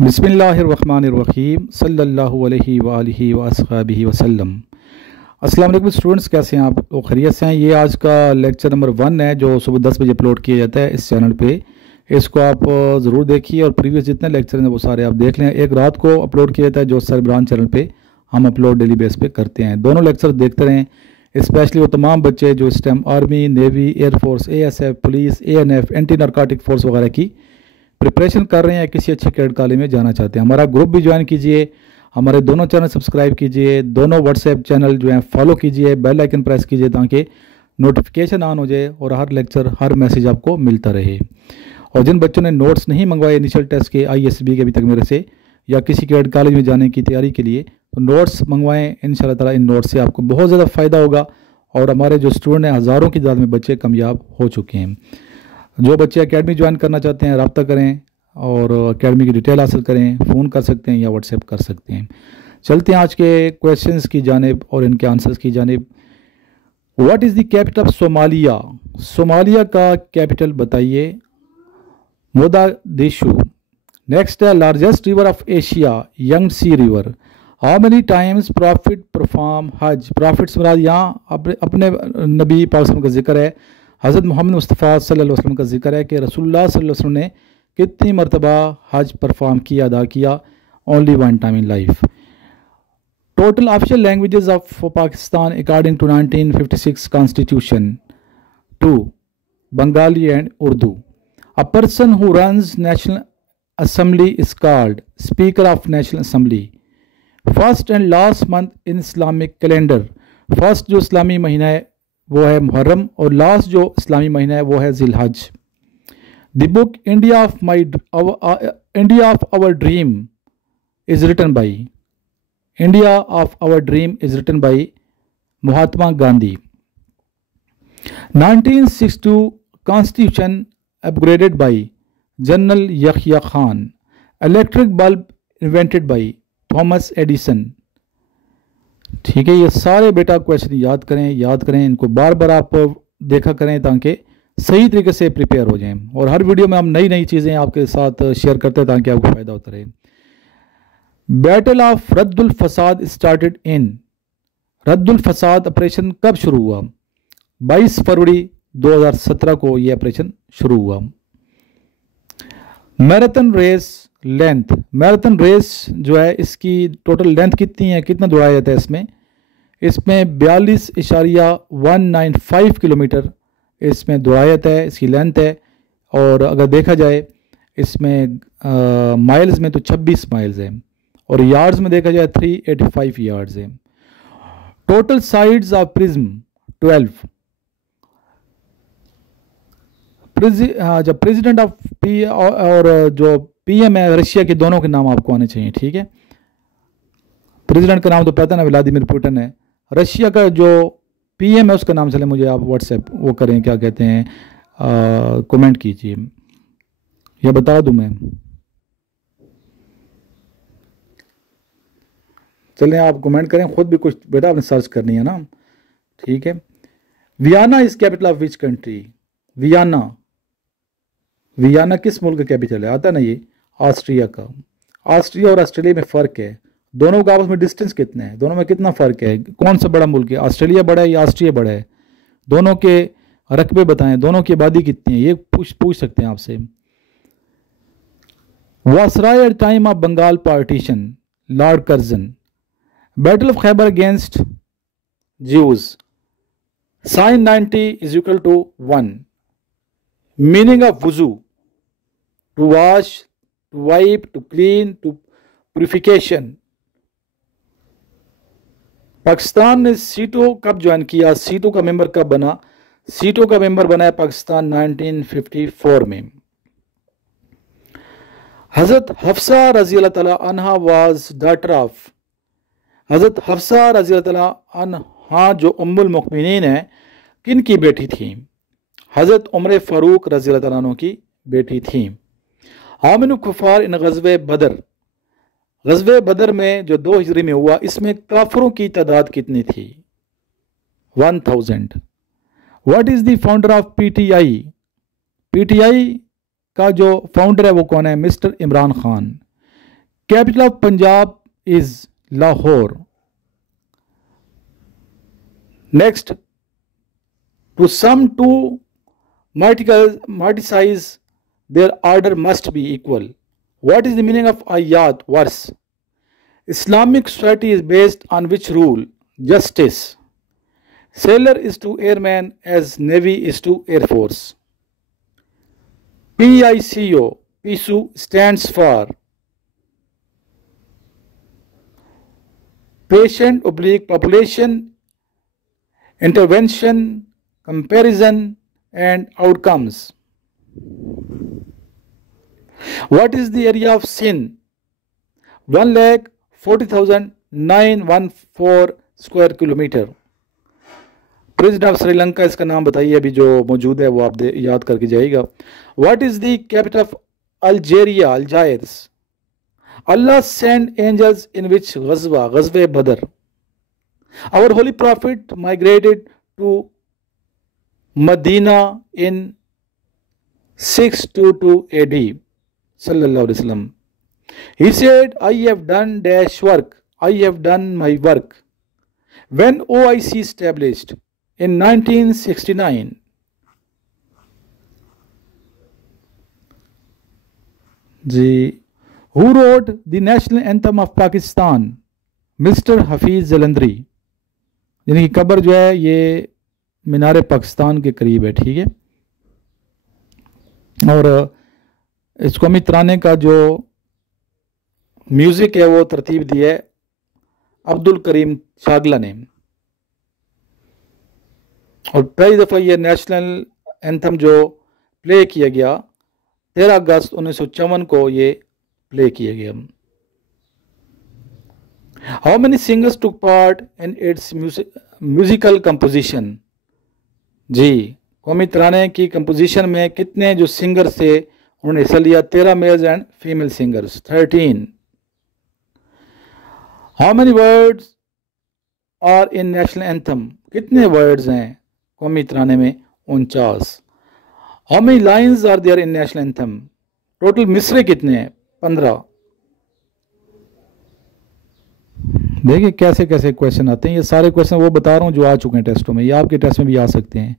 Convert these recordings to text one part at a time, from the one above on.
बिस्मिल्लाहिर्रहमानिर्रहीम सल्लल्लाहु अलैहि वालिहि वअस्हाबिहि वसल्लम। अस्सलाम वालेकुम स्टूडेंट्स, कैसे हैं आप लोग? खैरियत से हैं? ये आज का लेक्चर नंबर 1 है जो सुबह 10 बजे अपलोड किया जाता है इस चैनल पे। इसको आप ज़रूर देखिए और प्रीवियस जितने लेक्चर हैं वो सारे आप देख लें। एक रात को अपलोड किया जाता है जो सरबरान चैनल पे हम अपलोड डेली बेस पे करते हैं। दोनों लेक्चर देखते रहें, स्पेशली वो तमाम बच्चे जो इस time army, navy, air force, ASF, police, ANF, anti narcotic force वगैरह की प्रिपरेशन कर रहे हैं, किसी अच्छे कैडेट कॉलेज में जाना चाहते हैं। हमारा ग्रुप भी ज्वाइन कीजिए, हमारे दोनों चैनल सब्सक्राइब कीजिए, दोनों व्हाट्सएप चैनल जो हैं फॉलो कीजिए, बेल आइकन प्रेस कीजिए ताकि नोटिफिकेशन ऑन हो जाए और हर लेक्चर, हर मैसेज आपको मिलता रहे। और जिन बच्चों ने नोट्स नहीं मंगवाए इनिशियल टेस्ट के, ISB के अभी तक मेरे से, या किसी कैडेट कॉलेज में जाने की तैयारी के लिए, तो नोट्स मंगवाएं। इंशाल्लाह ताला इन नोट्स से आपको बहुत ज़्यादा फ़ायदा होगा। और हमारे जो स्टूडेंट हैं, हज़ारों की तादाद में बच्चे कामयाब हो चुके हैं। जो बच्चे एकेडमी ज्वाइन करना चाहते हैं रब्ता करें और एकेडमी की डिटेल हासिल करें। फ़ोन कर सकते हैं या व्हाट्सएप कर सकते हैं। चलते हैं आज के क्वेश्चंस की जानिब और इनके आंसर्स की जानिब। What is the capital of Somalia? Somalia का कैपिटल बताइए। मोगादिशु। नेक्स्ट है largest river of Asia, Yangtze river. How many times prophet perform Hajj? Prophet से मुराद यहाँ अपने नबी पाक का जिक्र है, हज़रत मोहम्मद मुस्तफ़ा सल्लल्लाहु अलैहि वसल्लम का जिक्र है कि रसूलुल्लाह सल्लल्लाहु अलैहि वसल्लम ने कितनी मरतबा हज परफॉर्म किया, अदा किया? Only one time in life. Total official languages of Pakistan according to 1956 constitution. 2 Bengali and Urdu. A person who runs National Assembly is called speaker of National Assembly. First and last month in Islamic calendar. First जो इस्लामी महीना है वो है मुहर्रम और last जो इस्लामी महीना है वो है जिलहज। The book India of our dream is written by. India of our dream is written by Mahatma Gandhi. 1962 constitution upgraded by general Yahya Khan. Electric bulb invented by Thomas Edison. ठीक है, ये सारे बेटा क्वेश्चन याद करें, इनको बार बार आप देखा करें ताकि सही तरीके से प्रिपेयर हो जाएं। और हर वीडियो में हम नई नई चीज़ें आपके साथ शेयर करते हैं ताकि आपको फ़ायदा होता रहे। बैटल ऑफ रद्दुल फसाद स्टार्टेड इन। रद्दुल फसाद ऑपरेशन कब शुरू हुआ? 22 फरवरी 2017 को यह ऑपरेशन शुरू हुआ। Marathon race length. Marathon race जो है इसकी टोटल लेंथ कितनी है, कितना दौड़ाया जाता है इसमें? इसमें 42.195 किलोमीटर इसमें दौड़ाया जाता है, इसकी लेंथ है। और अगर देखा जाए इसमें माइल्स में तो 26 माइल्स है और यार्ड्स में देखा जाए 385 यार्ड्स है। Total sides of prism 12। जब प्रेसिडेंट ऑफ पी और जो PM है रशिया के, दोनों के नाम आपको आने चाहिए। ठीक है, प्रेसिडेंट का नाम तो पता ना, व्लादिमीर पुतिन है। रशिया का जो PM है उसका नाम चले मुझे आप व्हाट्सएप वो करें, क्या कहते हैं, कमेंट कीजिए या बता दूं मैं। चलें आप कमेंट करें, खुद भी कुछ बेटा आपने सर्च करनी है ना। ठीक है, Vienna is capital of which country? Vienna किस मुल्क का कैपिटल है? आता ना ये ऑस्ट्रिया का। ऑस्ट्रिया और ऑस्ट्रेलिया में फ़र्क है, दोनों का आपस में डिस्टेंस कितना है, दोनों में कितना फ़र्क है, कौन सा बड़ा मुल्क है, ऑस्ट्रेलिया बड़ा है या ऑस्ट्रिया बड़ा है? दोनों के रकबे बताएं, दोनों की आबादी कितनी है, ये पूछ सकते हैं आपसे। Viceroy at time of Bengal partition, lord Curzon. Battle of Khaibar against Jews, sine 90 is equal to 1। Meaning of वुजू, to wash, to wipe, to clean, to purification. Pakistan ने सीटो कब ज्वाइन किया? सीटो का मेंबर कब बना? सीटो का मेंबर बना है पाकिस्तान 1954 में। हजरत हफ्सा रजी अल्लाह तआला अन्हा वाज डॉटर ऑफ। हजरत हफ्सा रजी अल्लाह तआला अन्हा जो उम्मुल मुमिनीन है, किन की बेटी थी? हजरत उमर फारूक रजी अल्लाह तआला अन्हु की बेटी थी। हाउ मेनी कुफार इन गज़वे बदर? गज़वे बदर में जो 2 हिजरी में हुआ, इसमें काफिरों की तादाद कितनी थी? 1000। What is the founder of PTI? PTI का जो फाउंडर है वो कौन है? Mister Imran Khan. capital of Punjab is Lahore. Next, to sum two multiples, their order must be equal. What is the meaning of ayat verse? Islamic society is based on which rule? Justice. Sailor is to airman as Navy is to Air Force. PICO, PISU stands for Patient Oblique Population Intervention, Comparison and Outcomes. What is the area of Sindh? 1,40,914 square kilometre. President of Sri Lanka इसका नाम बताइए अभी जो मौजूद है, वो आप याद करके जाइएगा. What is the capital of Algeria? Algiers. Allah send angels in which गज़वा? गज़वे बदर. Our holy prophet migrated to Medina in 622 AD. sallallahu alaihi wasallam. He said, I have done dash work, I have done my work. When OIC established? In 1969. Who wrote the national anthem of Pakistan? Mr. Hafiz Jalandhari. यानी कि कब्र जो है ये मीनार पाकिस्तान के करीब है, ठीक है. और इस कौमी तराने का जो म्यूज़िक है वो तरतीब दी है अब्दुल करीम शागला ने. और पहली दफ़ा ये नेशनल एंथम जो प्ले किया गया 13 अगस्त 1954 को ये प्ले किया गया. How many singers took part in its musical composition? जी, कौमी तराने की कंपोजिशन में कितने जो सिंगर्स थे उन्होंने हिस्सा लिया? 13 males and female singers. 13. How many words are in national anthem? कितने वर्ड्स हैं कौमी तराने में? 49. How many lines are there in national anthem? Total मिसरे कितने हैं? 15. देखिए कैसे कैसे क्वेश्चन आते हैं. ये सारे क्वेश्चन वो बता रहा हूँ जो आ चुके हैं टेस्टों में, ये आपके टेस्ट में भी आ सकते हैं.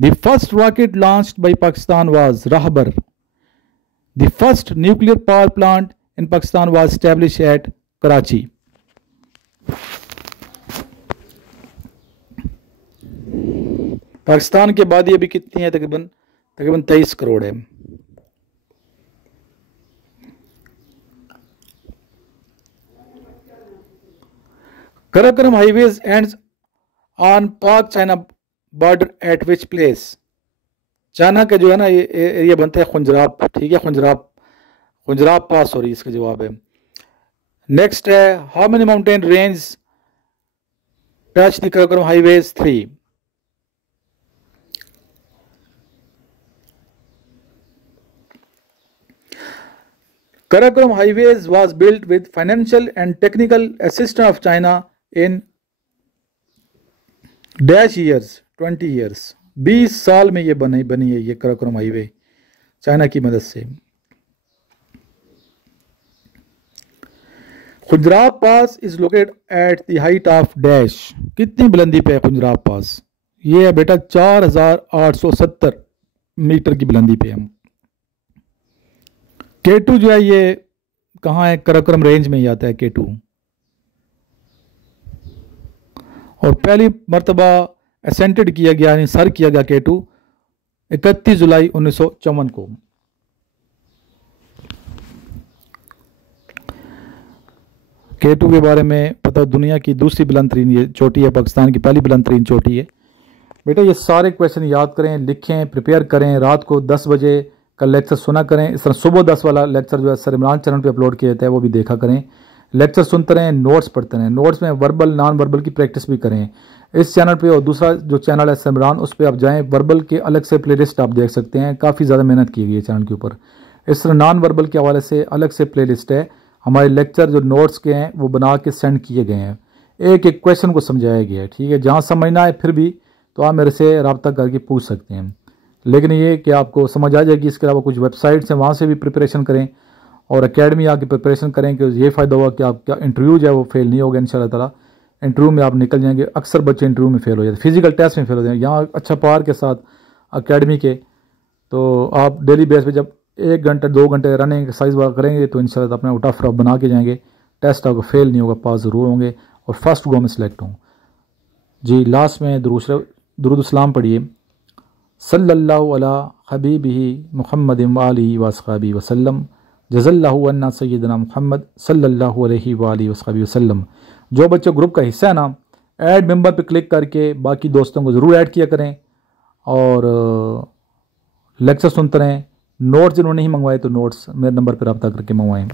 The first rocket launched by Pakistan was Rehbar. The first nuclear power plant in Pakistan was establish at Karachi. Pakistan की आबादी अभी कितनी है? तकरीबन 23 करोड़ है. Karakoram highways ends on Pak China border at which place? China का जो है ना ये एरिया बनता है खुंजराब, ठीक है. खुंजराब पास हो रही इसका जवाब है. नेक्स्ट है how many mountain range touch the Karakoram highways? 3. Karakoram Highways was built with financial and technical assistance of China in dash years, 20 years. 20 साल में ये बनी है ये कराकोरम हाईवे चाइना की मदद से. Khunjerab pass is located at the height of dash. कितनी बुलंदी पे है खुजराब पास? ये है बेटा 4870 मीटर की बुलंदी पे है. K2 जो है ये कहाँ है? कराकोरम रेंज में ही आता है K2. और पहली मरतबा असेंटेड किया गया यानी सर किया गया K2 31 जुलाई 1954 को. K2 के बारे में पता, दुनिया की दूसरी बुलंद तरीन ये चोटी है, पाकिस्तान की पहली बुलंद तरीन चोटी है. बेटा ये सारे क्वेश्चन याद करें, लिखें, प्रिपेयर करें. रात को 10 बजे का लेक्चर सुना करें. इस तरह सुबह 10 वाला लेक्चर जो है सर इमरान चैनल पे अपलोड किया जाता है, वो भी देखा करें. लेक्चर सुनते रहें, नोट्स पढ़ते रहें. नोट्स में वर्बल नॉन वर्बल की प्रैक्टिस भी करें इस चैनल पे. और दूसरा जो चैनल है सर इमरान, उस पर आप जाएँ, वर्बल के अलग से प्लेलिस्ट आप देख सकते हैं. काफ़ी ज़्यादा मेहनत की गई है चैनल के ऊपर. इस तरह नॉन वर्बल के हवाले से अलग से प्लेलिस्ट है. हमारे लेक्चर जो नोट्स के हैं वो बना के सेंड किए गए हैं. एक एक क्वेश्चन को समझाया गया है, ठीक है. जहाँ समझना है फिर भी तो आप मेरे से रब्ता करके पूछ सकते हैं. लेकिन ये कि आपको समझ आ जाएगी. इसके अलावा कुछ वेबसाइट्स हैं, वहाँ से भी प्रिपरेशन करें. और एकेडमी आके प्रिपरेशन करें कि ये फ़ायदा होगा कि आपका इंटरव्यू जो है वो फेल नहीं होगा इंशाल्लाह ताला। इंटरव्यू में आप निकल जाएंगे। अक्सर बच्चे इंटरव्यू में फेल हो जाते हैं, फिजिकल टेस्ट में फेल हो जाएंगे। यहाँ अच्छा पावर के साथ एकेडमी के, तो आप डेली बेस पे जब 1 घंटे 2 घंटे रनिंग एक्सरसाइज वगैरह करेंगे तो इंशाल्लाह अपना टफ रफ बना के जाएंगे। टेस्ट आपको फेल नहीं होगा, पास ज़रूर होंगे और फर्स्ट गो में सिलेक्ट हों। जी लास्ट में दुरूद सलाम पढ़िए। सल्लल्लाहु अला हबीबिही मुहम्मदिन व आलिहि व अस्हाबिहि वसल्लम, जज़ल्लाहु अन्ना सय्यदना मुहम्मद सल्लल्लाहु अलैहि व आलिहि वसहबिहि वसल्लम। जो बच्चे ग्रुप का हिस्सा है ना, ऐड मेंबर पे क्लिक करके बाकी दोस्तों को ज़रूर ऐड किया करें और लेक्चर सुनते रहें। नोट्स जिन्होंने नहीं मंगवाए तो नोट्स मेरे नंबर पर रब्ता करके मंगवाएं।